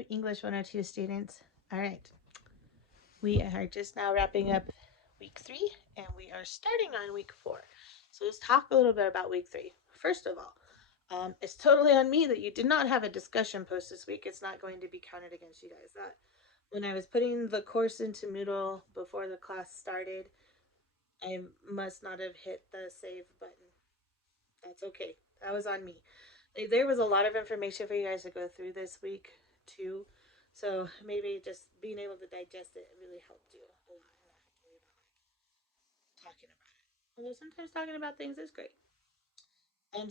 Hello, English 102 students. All right, we are just now wrapping up week 3 and we are starting on week 4. So let's talk a little bit about week 3. First of all, it's totally on me that you did not have a discussion post this week. It's not going to be counted against you guys. That when I was putting the course into Moodle before the class started, I must not have hit the save button. That's okay. That was on me. There was a lot of information for you guys to go through this week too. So maybe just being able to digest it really helped you a lot and not have to worry about talking about it. Although sometimes talking about things is great.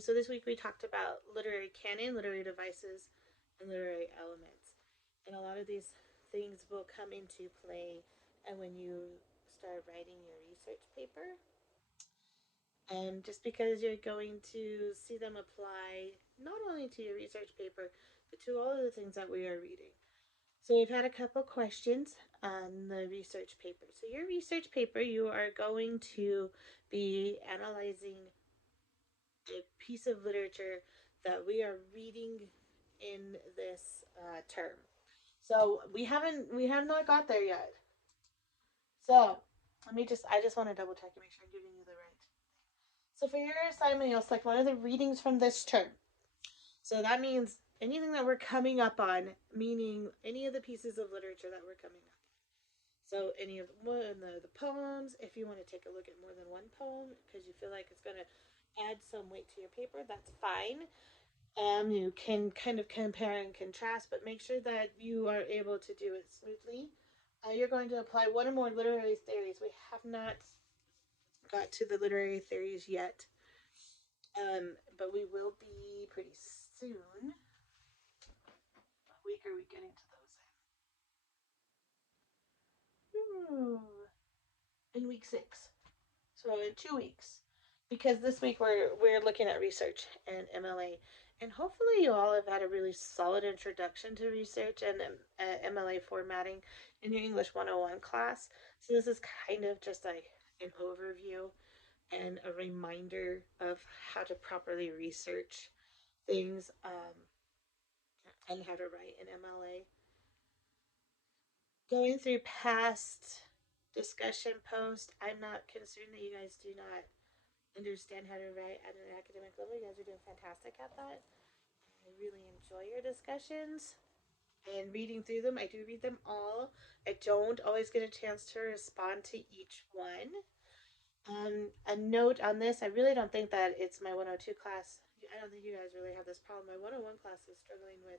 So this week we talked about literary canon, literary devices, and literary elements. And a lot of these things will come into play and when you start writing your research paper. Just because you're going to see them apply not only to your research paper, but to all of the things that we are reading. So we've had a couple questions on the research paper. So your research paper, you are going to be analyzing a piece of literature that we are reading in this term. So we have not got there yet. So I just want to double check and make sure I'm giving you the right. So for your assignment, you'll select one of the readings from this term. So that means anything that we're coming up on, meaning any of the pieces of literature that we're coming up on. So any of the poems, if you want to take a look at more than one poem because you feel like it's going to add some weight to your paper, that's fine. You can kind of compare and contrast, but make sure that you are able to do it smoothly. You're going to apply one or more literary theories. We have not got to the literary theories yet, but we will be pretty soon. What week are we getting to those in? In week 6. So in 2 weeks. Because this week we're looking at research and MLA. And hopefully you all have had a really solid introduction to research and MLA formatting in your English 101 class. So this is kind of just an overview and a reminder of how to properly research things and how to write an MLA. Going through past discussion posts, I'm not concerned that you guys do not understand how to write at an academic level. You guys are doing fantastic at that. I really enjoy your discussions and reading through them. I do read them all. I don't always get a chance to respond to each one. A note on this, I really don't think that it's my 102 class. I don't think you guys really have this problem. My 101 class is struggling with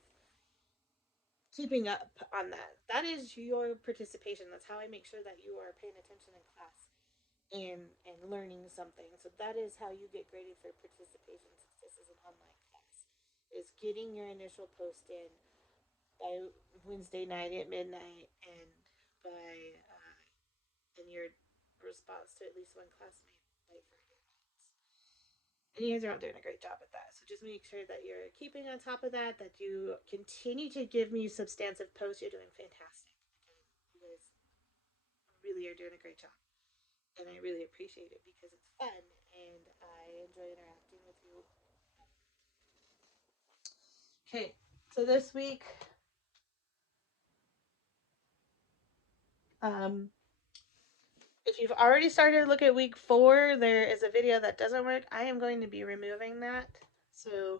keeping up on that. That is your participation. That's how I make sure that you are paying attention in class and learning something. So that is how you get graded for participation since this is an online class. Is getting your initial post in by Wednesday night at midnight and by and your response to at least one classmate by Friday nights. And you guys are all doing a great job at that. So just make sure that you're keeping on top of that, that you continue to give me substantive posts. You're doing fantastic. Again, you guys really are doing a great job. And I really appreciate it because it's fun and I enjoy interacting with you. Okay, so this week, um, if you've already started to look at week 4, there is a video that doesn't work. I am going to be removing that. So,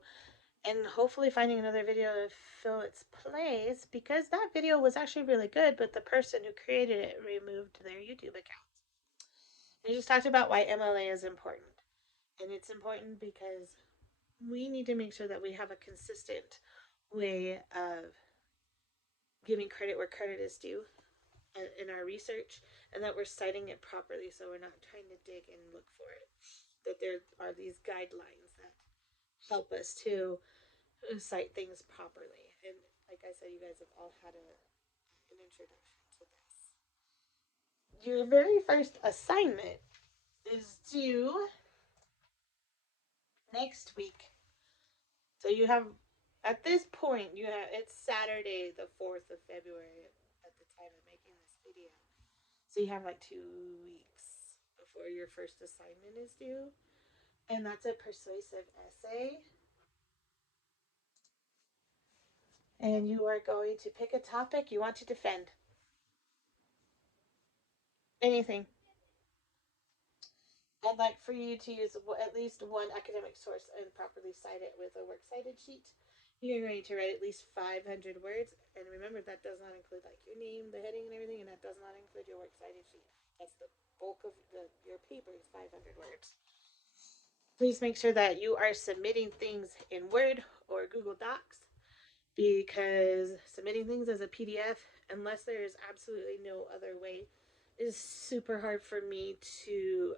and hopefully finding another video to fill its place because that video was actually really good, but the person who created it removed their YouTube account. And just talked about why MLA is important. And it's important because we need to make sure that we have a consistent way of giving credit where credit is due in our research and that we're citing it properly so we're not trying to dig and look for it. That there are these guidelines that help us to cite things properly. And like I said, you guys have all had an introduction to this. Your very first assignment is due next week. So you have, at this point, it's Saturday, the 4th of February at the time of making this video. So you have like 2 weeks before your first assignment is due. And that's a persuasive essay. And you are going to pick a topic you want to defend. Anything. I'd like for you to use at least one academic source and properly cite it with a works cited sheet. You're going to write at least 500 words, and remember that does not include like your name, the heading, and everything, and that does not include your works cited sheet. That's the bulk of your paper is 500 words. Please make sure that you are submitting things in Word or Google Docs because submitting things as a PDF, unless there is absolutely no other way, is super hard for me to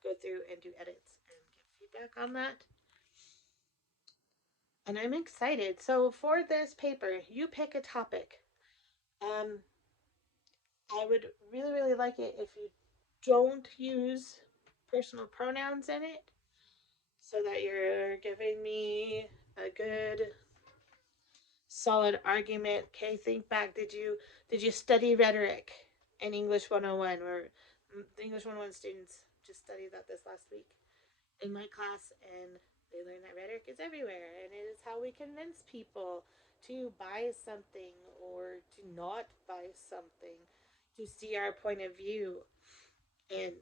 go through and do edits and give feedback on that. And I'm excited. So for this paper, you pick a topic. Um, I would really, really like it if you don't use personal pronouns in it, so that you're giving me a good solid argument. Okay, think back. Did you study rhetoric in English 101? Or the English 101 students just studied that this last week in my class, and they learn that rhetoric is everywhere, and it is how we convince people to buy something or to not buy something, to see our point of view, and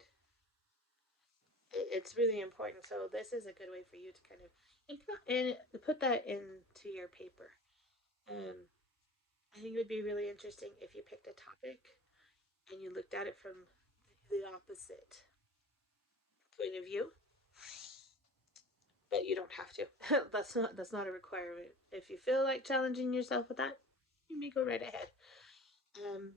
it's really important. So this is a good way for you to kind of and put that into your paper. Um, I think it would be really interesting if you picked a topic and you looked at it from the opposite point of view, but you don't have to. That's not a requirement. If you feel like challenging yourself with that, you may go right ahead. Um,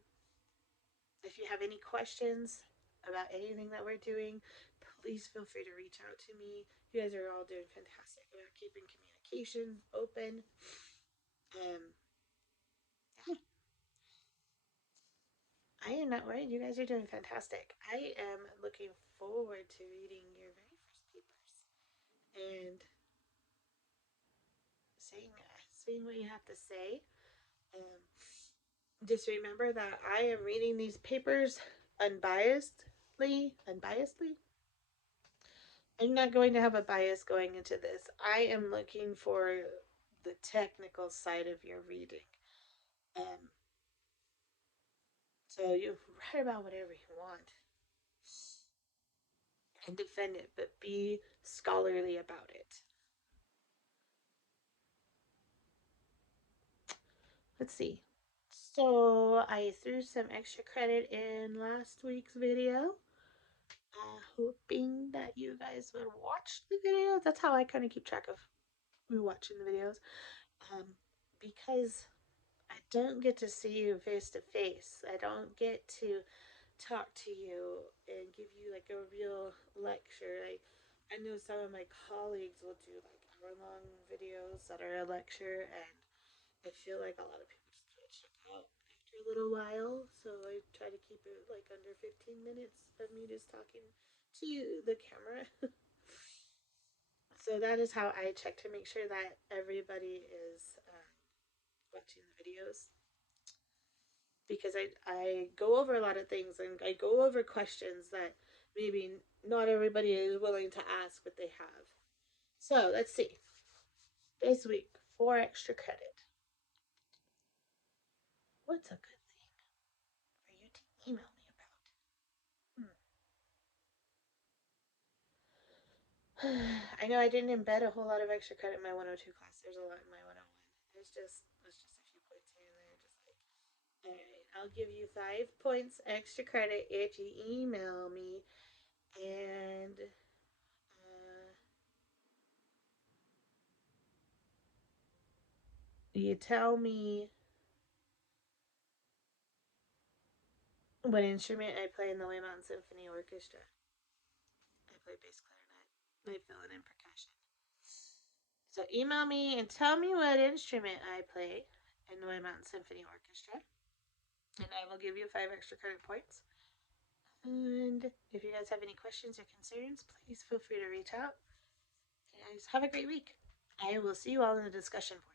if you have any questions about anything that we're doing, please feel free to reach out to me. You guys are all doing fantastic about keeping communication open. Yeah, I am not worried. You guys are doing fantastic. I am looking forward to reading your very first papers and seeing what you have to say. Um, just remember that I am reading these papers unbiasedly. Unbiasedly. I'm not going to have a bias going into this. I am looking for the technical side of your reading. Um, so you write about whatever you want and defend it, but be scholarly about it. Let's see. So I threw some extra credit in last week's video, hoping that you guys would watch the video. That's how I kind of keep track of who watching the videos, because I don't get to see you face to face. I don't get to talk to you and give you like a real lecture. I know some of my colleagues will do like hour-long videos that are a lecture, and I feel like a lot of people just get check out after a little while. So I try to keep it like under 15 minutes of me just talking to you, the camera. So that is how I check to make sure that everybody is watching the videos, because I go over a lot of things and I go over questions that maybe not everybody is willing to ask, but they have. So let's see. This week, 4 extra credit. What's a good thing for you to email me about? I know I didn't embed a whole lot of extra credit in my 102 class. There's a lot in my 101. It's just a few points here and there. Just like, all right, I'll give you 5 points extra credit if you email me, and you tell me what instrument I play in the Way Mountain Symphony Orchestra. I play bass clarinet. I fill in percussion. So email me and tell me what instrument I play in the Way Mountain Symphony Orchestra, and I will give you 5 extra credit points. And if you guys have any questions or concerns, please feel free to reach out. And guys, have a great week. I will see you all in the discussion board.